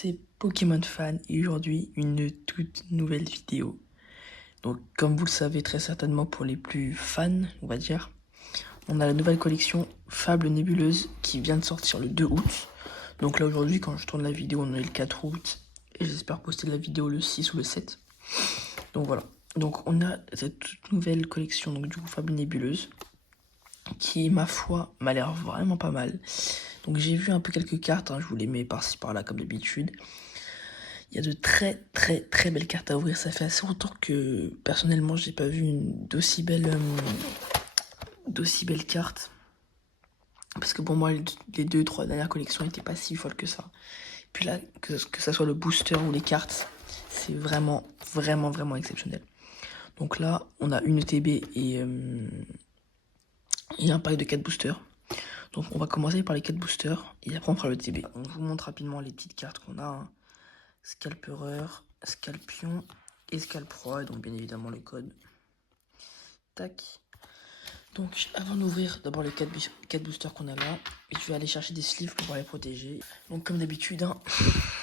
c'est Pokémon Fan et aujourd'hui une toute nouvelle vidéo. Donc comme vous le savez très certainement pour les plus fans, on va dire, on a la nouvelle collection Fable Nébuleuse qui vient de sortir le 2 août. Donc là aujourd'hui quand je tourne la vidéo on est le 4 août et j'espère poster la vidéo le 6 ou le 7. Donc voilà, donc on a cette toute nouvelle collection donc du coup Fable Nébuleuse qui ma foi m'a l'air vraiment pas mal. Donc j'ai vu un peu quelques cartes, je vous les mets par-ci par-là comme d'habitude. Il y a de très belles cartes à ouvrir. Ça fait assez longtemps que personnellement j'ai pas vu une d'aussi belle carte. Parce que pour moi les 2-3 dernières collections n'étaient pas si folles que ça. Puis là, que ça soit le booster ou les cartes, c'est vraiment exceptionnel. Donc là, on a une ETB et un pack de 4 boosters. Donc on va commencer par les 4 boosters et après on fera le TB. On vous montre rapidement les petites cartes qu'on a. Scalpereur, Scalpion et Scalproie, donc bien évidemment le code. Tac. Donc avant d'ouvrir d'abord les 4 boosters qu'on a là, je vais aller chercher des sleeves pour pouvoir les protéger. Donc comme d'habitude,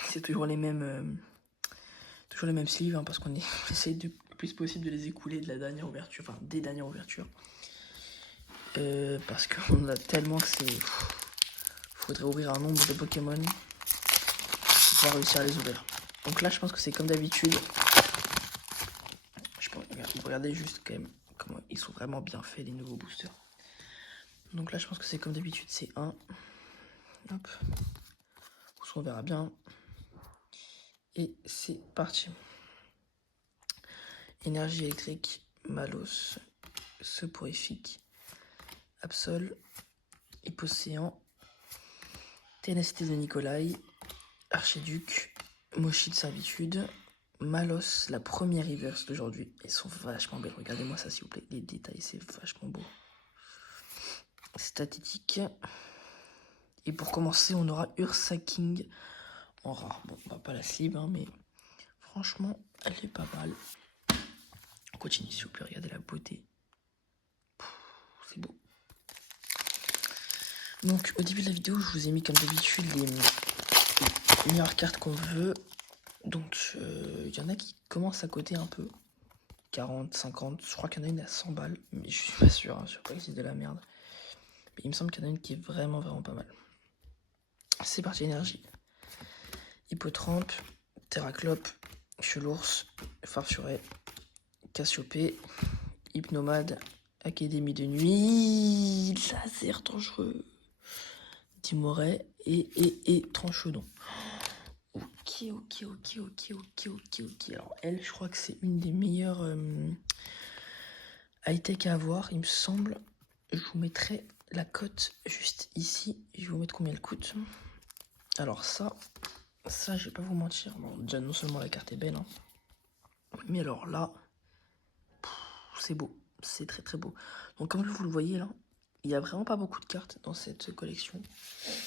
c'est toujours les mêmes sleeves parce qu'on essaye le plus possible de les écouler de la dernière ouverture, enfin des dernières ouvertures. Parce qu'on a tellement que c'est... Faudrait ouvrir un nombre de Pokémon pour pouvoir réussir à les ouvrir. Donc là je pense que c'est comme d'habitude. Regardez juste quand même comment ils sont vraiment bien faits les nouveaux boosters. Donc là je pense que c'est comme d'habitude, c'est 1. Hop. On verra bien. Et c'est parti. Énergie électrique, Malos, Soporifique, Absol, Hypocéan, Ténacité de Nikolai, Archiduc, Mochi de Servitude, Malos, la première reverse d'aujourd'hui. Ils sont vachement belles. Regardez-moi ça s'il vous plaît. Les détails, c'est vachement beau. Statistique. Et pour commencer, on aura Ursa King en rare. Bon, on va pas la sleeve, mais franchement, elle est pas mal. On continue s'il vous plaît, regardez la beauté. C'est beau. Donc au début de la vidéo, je vous ai mis comme d'habitude les meilleures cartes qu'on veut. Donc il y en a qui commencent à coter un peu. 40, 50, je crois qu'il y en a une à 100 balles, mais je suis pas sûr, je sais pas si c'est de la merde. Mais il me semble qu'il y en a une qui est vraiment pas mal. C'est parti, énergie. Hippotrampe, Terraclope, Chelours, Farfuret, Cassiopée, Hypnomade, Académie de nuit, Laser dangereux, Timoret et Tranchodon. Ok. Alors elle, je crois que c'est une des meilleures high-tech à avoir, il me semble. Je vous mettrai la cote juste ici. Je vais vous mettre combien elle coûte. Alors ça, je vais pas vous mentir. Bon, déjà non seulement la carte est belle, mais alors là, c'est beau. C'est très beau. Donc comme vous le voyez là, il y a vraiment pas beaucoup de cartes dans cette collection.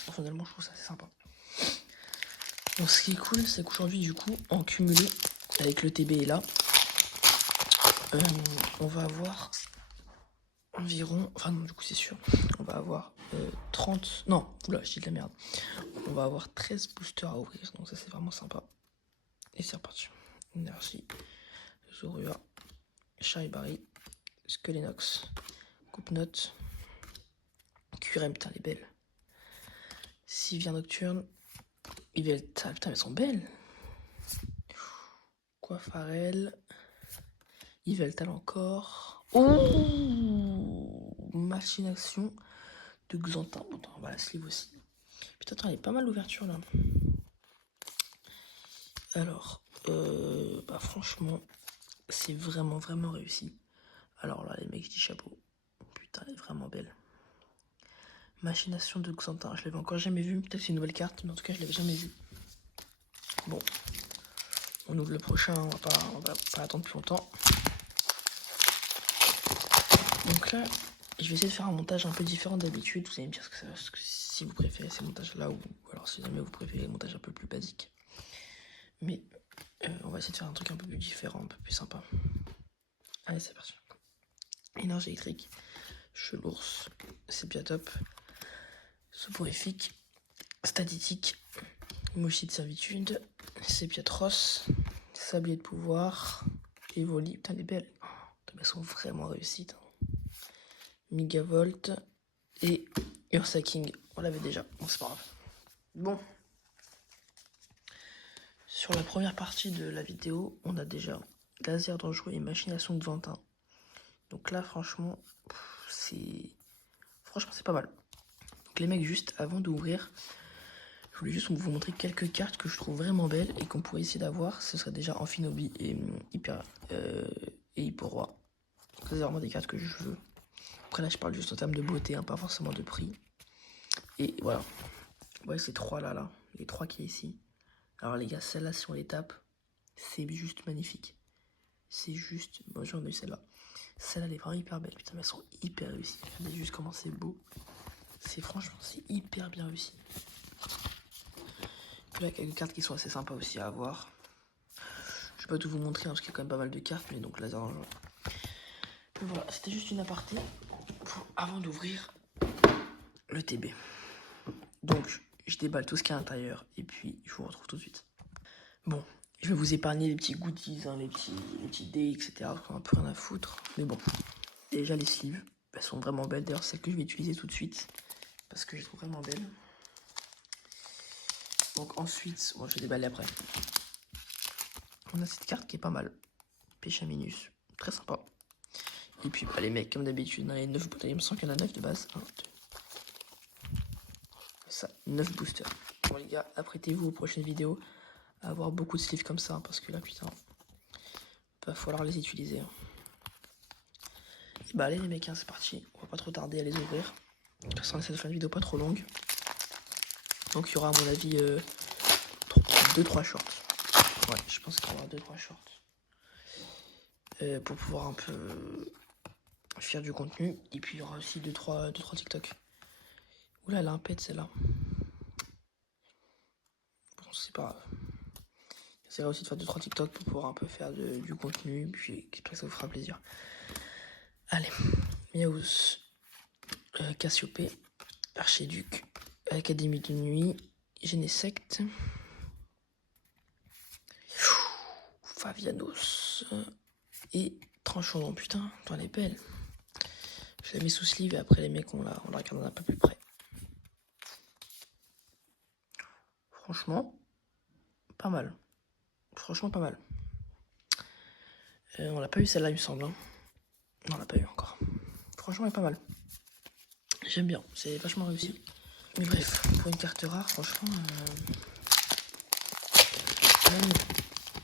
Personnellement, je trouve ça assez sympa. Donc ce qui est cool, c'est qu'aujourd'hui, du coup, en cumulé avec le TB là, on va avoir environ... Enfin non, du coup, c'est sûr. On va avoir 30... Non, oula, je dis de la merde. On va avoir 13 boosters à ouvrir. Donc ça, c'est vraiment sympa. Et c'est reparti. Énergie, Zorua, Charibari, Skelenox, Coupe-Note, Curem, putain, elle est belle. Sivir Nocturne, Yveltal, putain, elles sont belles. Coiffarel, Yveltal encore. Oh, Machine Action de Xantin. Bon, on va la sleeve aussi. Putain, attends, il y a pas mal d'ouverture là. Alors, franchement, c'est vraiment réussi. Alors là, les mecs, je dis chapeau. Putain, elle est vraiment belle. Machination de Xantin, je l'avais encore jamais vu. Peut-être c'est une nouvelle carte, mais en tout cas, je l'avais jamais vu. Bon, on ouvre le prochain, on va pas attendre plus longtemps. Donc là, je vais essayer de faire un montage un peu différent d'habitude. Vous allez me dire si vous préférez ces montages-là ou alors si jamais vous préférez les montages un peu plus basiques. Mais on va essayer de faire un truc un peu plus différent, un peu plus sympa. Allez, c'est parti. Énergie électrique, Chelours, Sépia Top, Soporifique, Statistique, Mochi de servitude, Sépiatros, Sablier de pouvoir, Evoli, putain elle est belle. Elles sont vraiment réussies. Megavolt et Ursa King. On l'avait déjà, bon c'est pas grave. Bon. Sur la première partie de la vidéo, on a déjà laser dangereux et machination de Ventin. Donc là franchement, c'est pas mal. Donc les mecs, juste avant d'ouvrir, je voulais juste vous montrer quelques cartes que je trouve vraiment belles et qu'on pourrait essayer d'avoir. Ce serait déjà Amphinobi et Hyporoi. C'est vraiment des cartes que je veux. Après là je parle juste en termes de beauté, hein, pas forcément de prix. Et voilà. Ouais, ces trois là, les trois qui est ici. Alors les gars, celle-là si on les tape, c'est juste magnifique. C'est juste... Bon, j'en ai eu celle-là. Celle-là, elle est vraiment hyper belle. Putain, mais elles sont hyper réussies. Regardez juste comment c'est beau. Franchement, c'est hyper bien réussi. Puis là, il y a quelques cartes qui sont assez sympas aussi à avoir. Je vais pas tout vous montrer, hein, parce qu'il y a quand même pas mal de cartes. Mais donc, laser dangereux. Voilà, c'était juste une aparté avant d'ouvrir le TB. Donc, je déballe tout ce qu'il y a à l'intérieur. Et puis, je vous retrouve tout de suite. Bon, je vais vous épargner les petits goodies, hein, les petits dés, etc. Parce qu'on a un peu rien à foutre. Mais bon, déjà les sleeves, elles sont vraiment belles. D'ailleurs, celles que je vais utiliser tout de suite. Parce que je les trouve vraiment belles. Donc ensuite, bon, je vais déballer après. On a cette carte qui est pas mal. Péchaminus, très sympa. Et puis bah, les mecs, comme d'habitude, dans les 9 bouteilles, il me semble qu'il y en a 9 de base. 1, 2. Ça, 9 boosters. Bon les gars, apprêtez-vous aux prochaines vidéos à avoir beaucoup de sleeves comme ça. Hein, parce que là, putain, va falloir les utiliser. Hein. Et bah allez les mecs, hein, c'est parti. On va pas trop tarder à les ouvrir. De toute façon, on essaie de faire une vidéo pas trop longue. Donc il y aura à mon avis 2-3 shorts. Ouais, je pense qu'il y aura 2-3 shorts. Pour pouvoir un peu faire du contenu. Et puis il y aura aussi 2-3 TikTok. Oula, elle a un pet celle-là. Bon, c'est pas grave. J'essaierai aussi de faire 2-3 TikTok pour pouvoir un peu faire du contenu. Puis j'espère que ça vous fera plaisir. Allez, Miaus, Cassiopée, Archiduc, Académie de nuit, Genesect, Favianos et Tranchant. Putain, toi elle est belle. Je l'ai mis sous sleeve et après les mecs on la regarde un peu plus près. Franchement, pas mal. Franchement, pas mal. On l'a pas eu celle-là, il me semble. Hein. Non, on l'a pas eu encore. Franchement, elle est pas mal. J'aime bien, c'est vachement réussi. Mais bref, pour une carte rare, franchement,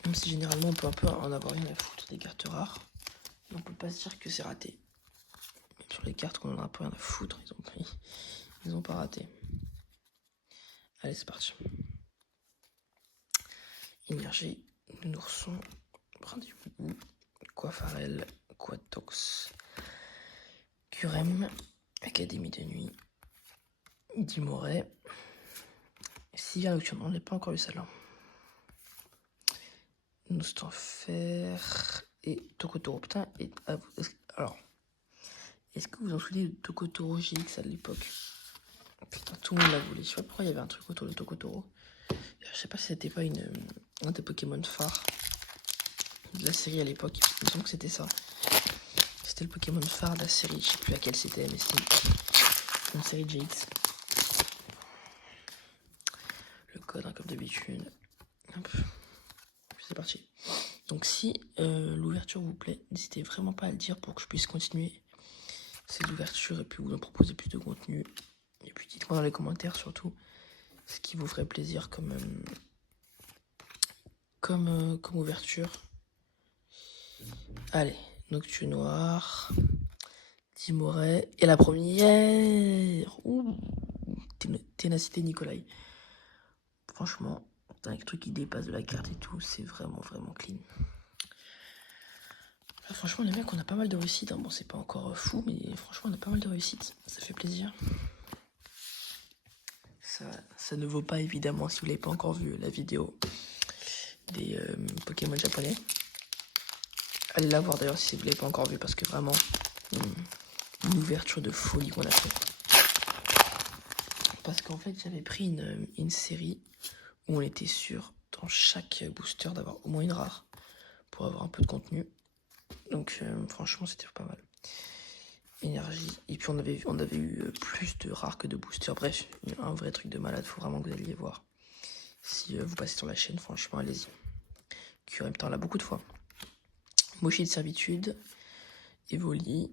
même si généralement on peut un peu en avoir rien à foutre des cartes rares, on peut pas se dire que c'est raté. Même sur les cartes qu'on en a un peu rien à foutre, ils ont pas raté. Allez, c'est parti. Énergie, Nourson, Brindivou, Coiffarel, Quatox, Curem, Académie de nuit, Dimoret, Sylvia Nocturne, on n'a pas encore eu celle-là. Noustanfer et Tokotoro. Putain, alors, est-ce que vous en souvenez de Tokotoro GX à l'époque? Putain, tout le monde la voulait. Je sais pas pourquoi il y avait un truc autour de Tokotoro. Je sais pas si c'était pas un des Pokémon phares de la série à l'époque. Il me semble que c'était ça. C'était le Pokémon phare de la série. Je sais plus laquelle c'était, mais c'était une série GX. Le code, hein, comme d'habitude. C'est parti. Donc si l'ouverture vous plaît, n'hésitez vraiment pas à le dire pour que je puisse continuer ces ouvertures et puis vous en proposer plus de contenu. Et puis dites-moi dans les commentaires surtout ce qui vous ferait plaisir comme ouverture. Allez, Noctu Noir, Timoret et la première. Ouh, Ténacité Nikolai. Franchement, avec le truc qui dépasse de la carte et tout, c'est vraiment clean. Franchement, les mecs, on a pas mal de réussites. Hein. Bon, c'est pas encore fou, mais franchement, on a pas mal de réussites. Ça fait plaisir. Ça ne vaut pas, évidemment, si vous l'avez pas encore vu, la vidéo des Pokémon japonais. Allez la voir d'ailleurs si vous l'avez pas encore vu, parce que vraiment, une ouverture de folie qu'on a fait. Parce qu'en fait, j'avais pris une série où on était sûr dans chaque booster d'avoir au moins une rare pour avoir un peu de contenu. Donc franchement c'était pas mal. Énergie. Et puis on avait eu plus de rares que de boosters. Bref, un vrai truc de malade. Faut vraiment que vous alliez voir. Si vous passez sur la chaîne, franchement, allez-y. QRM, on l'a beaucoup de fois. Mochi de servitude. Evoli.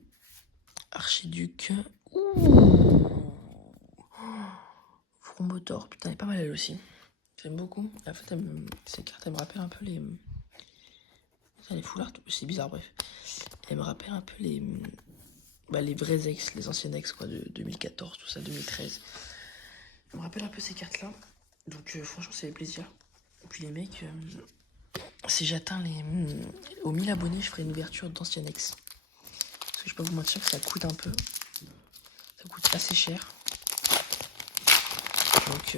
Archiduc. Ouh. Frombotor. Putain, elle est pas mal elle aussi. J'aime beaucoup. En fait, ces cartes, elles me rappellent un peu les... Putain, les foulards, c'est bizarre, bref. Elle me rappelle un peu les vrais ex, les anciens ex, quoi, de 2014, tout ça, 2013. Elle me rappelle un peu ces cartes-là. Donc, franchement, ça fait plaisir. Et puis, les mecs, si j'atteins aux 1000 abonnés, je ferai une ouverture d'anciens ex. Parce que je peux pas vous mentir que ça coûte un peu. Ça coûte assez cher. Donc,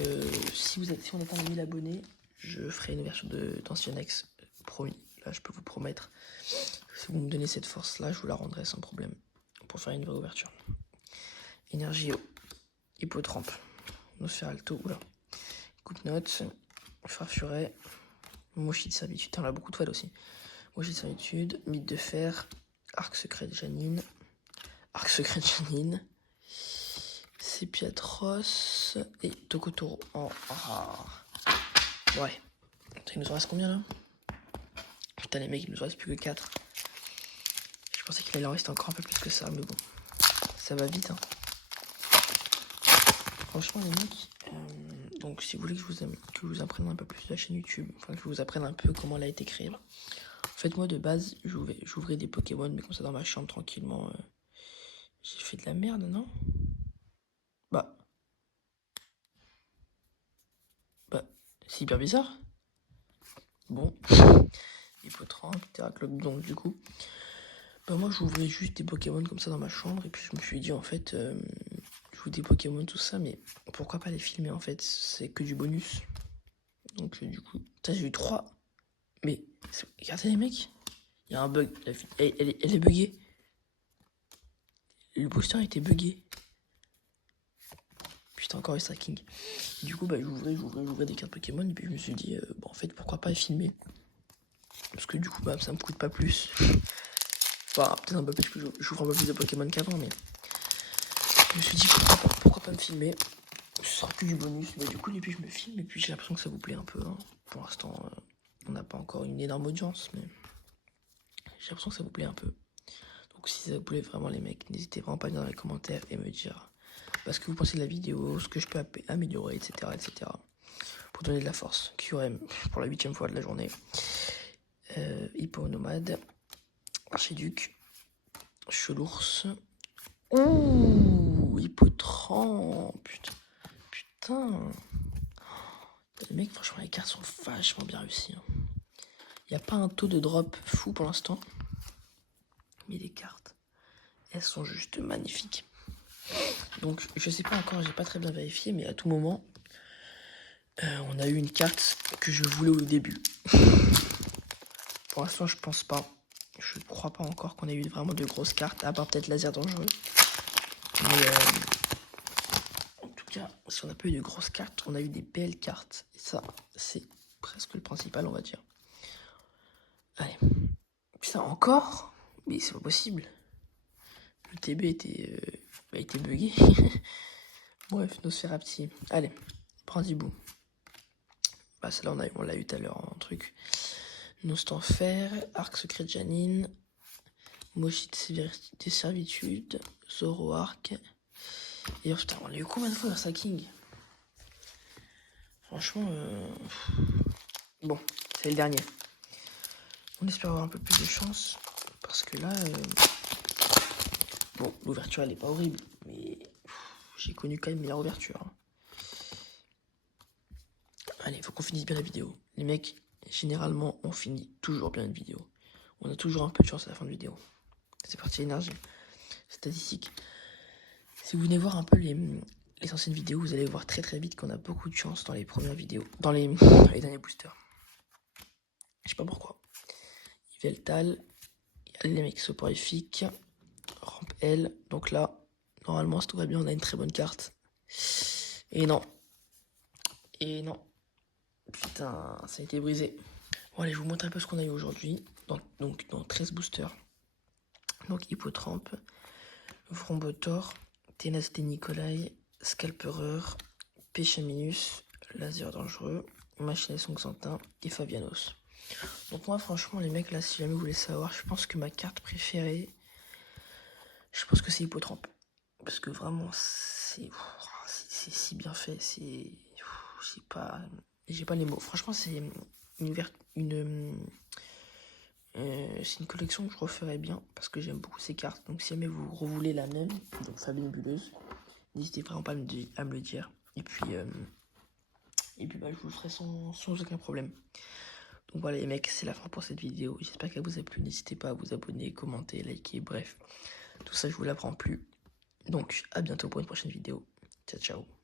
si on atteint les 1000 abonnés, je ferai une ouverture d'anciens ex. Promis. Là, je peux vous promettre. Si vous me donnez cette force-là, je vous la rendrai sans problème. Pour faire une vraie ouverture. Énergie Hippotrampe. Nosferalto, oula. Coupe-note. Farfuret. Mochi de servitude. On a beaucoup de fois aussi. Mochi de servitude. Mythe de fer. Arc secret de Janine. Arc secret de Janine. Sepiatros. Et Tokotoro en rare. Ouais. Il nous en reste combien là? Putain, les mecs, il nous en reste plus que 4. Je pensais qu'il allait en rester encore un peu plus que ça, mais bon. Ça va vite, hein. Franchement, les mecs, donc si vous voulez que je vous apprenne un peu plus de la chaîne YouTube, enfin que je vous apprenne un peu comment elle a été créée, en fait, moi de base, j'ouvrais des Pokémon, mais comme ça dans ma chambre tranquillement. J'ai fait de la merde, non? Bah, c'est hyper bizarre. Bon, Hippotrampe, Terraclope, donc du coup, moi j'ouvrais juste des Pokémon comme ça dans ma chambre, et puis je me suis dit en fait, je joue des Pokémon, tout ça, mais pourquoi pas les filmer en fait, c'est que du bonus. Donc du coup, j'ai eu 3. Mais regardez les mecs, il y a un bug, elle est buggée. Le booster était buggé. Putain, encore le stacking. Du coup, j'ouvrais des cartes Pokémon, et puis je me suis dit, en fait, pourquoi pas filmer? Parce que du coup, ça me coûte pas plus. Enfin, peut-être un peu plus que j'ouvre un peu plus de Pokémon qu'avant, mais je me suis dit, pourquoi pas me filmer? Ce sera plus du bonus, mais du coup, et puis je me filme, et puis j'ai l'impression que ça vous plaît un peu. Hein. Pour l'instant, on n'a pas encore une énorme audience, mais j'ai l'impression que ça vous plaît un peu. Donc si ça vous plaît vraiment les mecs, n'hésitez vraiment pas à venir dans les commentaires et me dire ce que vous pensez de la vidéo, ce que je peux améliorer, etc. Pour donner de la force. QRM pour la 8e fois de la journée. Hipponomade. Archiduc. Chelours. Ouh, Hippotrampe. Putain. Les mecs, franchement, les cartes sont vachement bien réussies. Il n'y a pas un taux de drop fou pour l'instant. Mais les cartes, elles sont juste magnifiques. Donc, je sais pas encore, j'ai pas très bien vérifié, mais à tout moment, on a eu une carte que je voulais au début. Pour l'instant, je pense pas. Je crois pas encore qu'on ait eu vraiment de grosses cartes, à part peut-être laser dangereux. Mais en tout cas, si on n'a pas eu de grosses cartes, on a eu des belles cartes. Et ça, c'est presque le principal, on va dire. Allez. Putain, encore? Mais c'est pas possible. Le TB était bugué. Bref, Nosferapti. Allez, Brindibou. Celle-là, on l'a eu tout à l'heure en truc. Nostanfer, Arc secret de Janine, Mochi de servitude, Zoroark. Et putain, on l'a eu combien de fois King? Franchement, bon, c'est le dernier. On espère avoir un peu plus de chance. Parce que là, bon, l'ouverture elle est pas horrible. Mais j'ai connu quand même meilleure ouverture. Hein. Allez, faut qu'on finisse bien la vidéo. Les mecs, généralement, on finit toujours bien une vidéo. On a toujours un peu de chance à la fin de vidéo. C'est parti, énergie. Statistique. Si vous venez voir un peu les anciennes vidéos, vous allez voir très très vite qu'on a beaucoup de chance dans les premières vidéos. Dans les derniers boosters. Je sais pas pourquoi. Yveltal. Les mecs soporifiques. Rampe L. Donc là, normalement, si tout va bien, on a une très bonne carte. Et non. Et non. Putain, ça a été brisé. Bon, allez, je vous montre un peu ce qu'on a eu aujourd'hui. Donc, dans 13 boosters. Donc, Hippotrampe, Vrombotor, Ténacité Nicolai, Scalpereur, Péchaminus, Laser Dangereux, Machine à son Xantin et Fabianos. Donc moi franchement les mecs là, si jamais vous voulez savoir, je pense que ma carte préférée, je pense que c'est Hippotrampe. Parce que vraiment c'est si bien fait, j'ai pas les mots. Franchement c'est c'est une collection que je referais bien parce que j'aime beaucoup ces cartes. Donc si jamais vous revoulez la même, donc Fabianebuleuse, n'hésitez vraiment pas à me le dire. Et puis bah, je vous le ferai sans aucun problème. Donc voilà les mecs, c'est la fin pour cette vidéo. J'espère qu'elle vous a plu. N'hésitez pas à vous abonner, commenter, liker, bref. Tout ça, je vous l'apprends plus. Donc à bientôt pour une prochaine vidéo. Ciao, ciao.